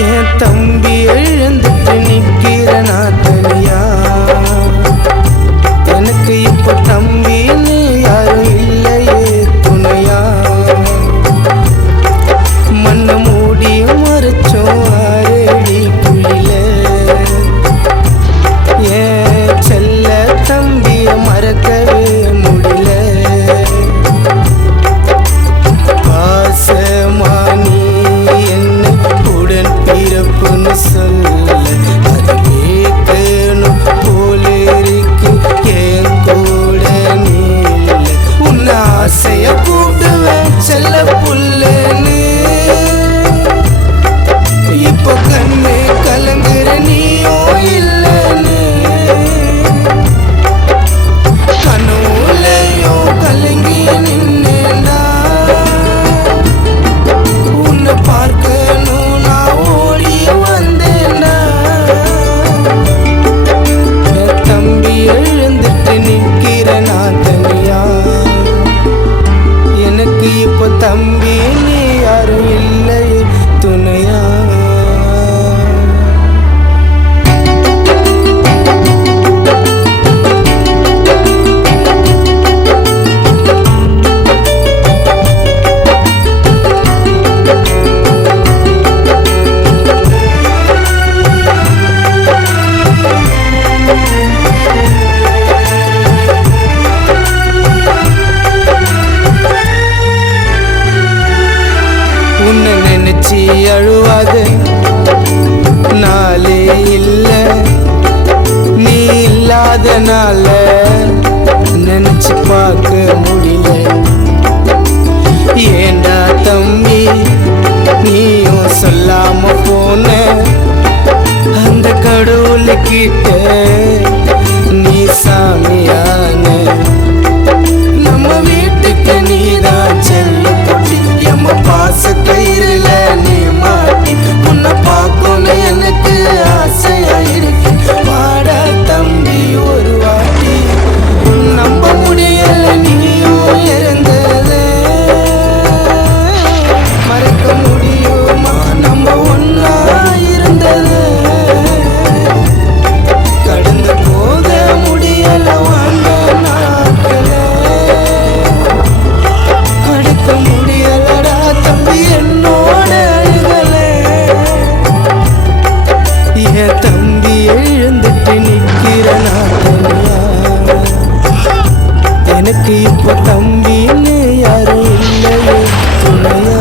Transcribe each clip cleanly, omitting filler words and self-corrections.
என் தம்பி எழுந்துட்டு நிக்கிற நான் தனியா. எனக்கு இப்போ தம்பின்னு யாரும் இல்லையே துணையா. மண்ணை மூடி மறைச்சோம் ஆரடி குழில. என் செல்ல தம்பிய மறக்கவே முடியல. பாசமானி என்ன உடன் பிறப்புன்னு சொல்ல அது கேட்கணும் போல இருக்கு. என் கூட நீ இல்லை. உன்னை ஆசைய கூப்பிடுவேன் செல்ல புள்ளன்னு. இப்போ கண்ணே கலங்குற நீயோ இல்லைன்னு. கனவுலையோ கலங்கி நின்னேண்டா. உன்னை பார்க்கணும் நான் ஓடி வந்தேண்டா. என் தம்பி எழுந்துட்டு நிற்கிற நான் தனியா. எனக்கு இப்போ தம்பி நீ யாரும் இல்லை துணையா. உன்னை நினைச்சி அழுவாத நாளே இல்ல. நீ இல்லாதனால நினைச்சு பார்க்க முடியல. ஏண்டா தம்பி நீயும் சொல்லாம போன. அந்த கடவுளுக்கிட்ட நீ சாமியான. நம்ம வீட்டுக்கு நீதான் செல்ல போட்டி. எம்ம பாச கயிறுல நீ மாட்டி. உன்னை பார்க்கணும் எனக்கு ஆசையா இருக்கு. வாடா தம்பி ஒரு வாட்டி. நம்ப முடியல நீயும் இறந்தது. மறக்க முடியுமா நம்ம ஒன்னா இருந்தது. கடந்து போக முடியல வாழ்ந்த நாட்கள. அடுக்க முடியலடா தம்பி என்னோட அழுகல. என் தம்பி எழுந்துட்டு நிற்கிற நான் தனியா. எனக்கு இப்போ தம்பின்னு யாரும் இல்லையே துணையா.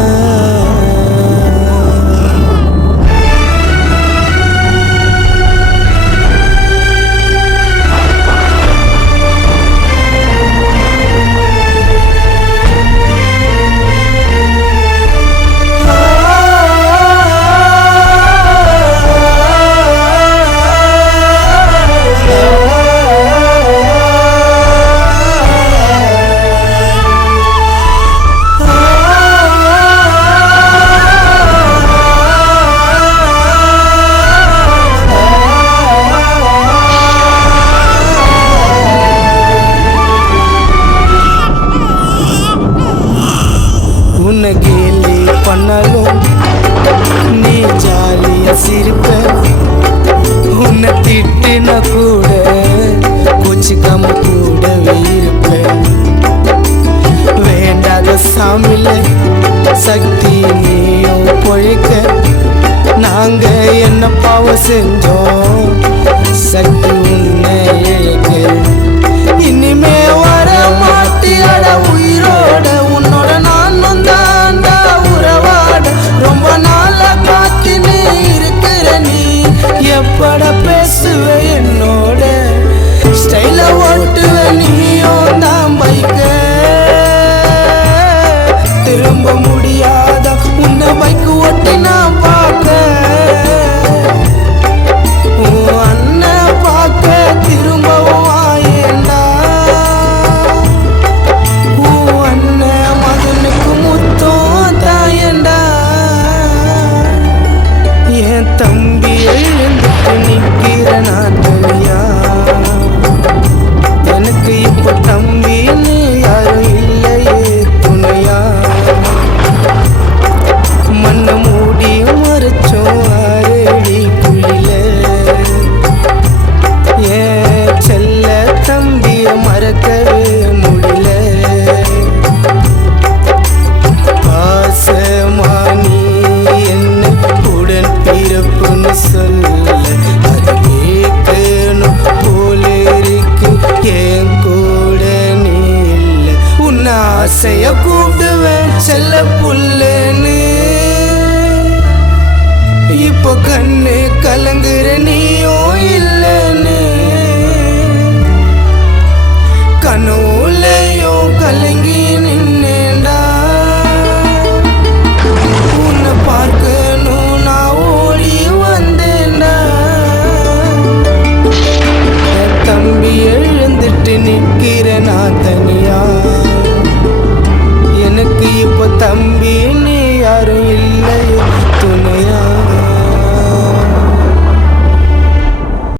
உன்னை கேலி பண்ணாலும் நீ ஜாலியா சிரிப்ப. உன்னை திட்டினா கூட கோச்சிக்காம கூடவே இருப்ப. வேண்டாத சாமில சக்தி நீயும் பொழைக்க. நாங்க என்ன பாவம் செஞ்சோம் சக்தி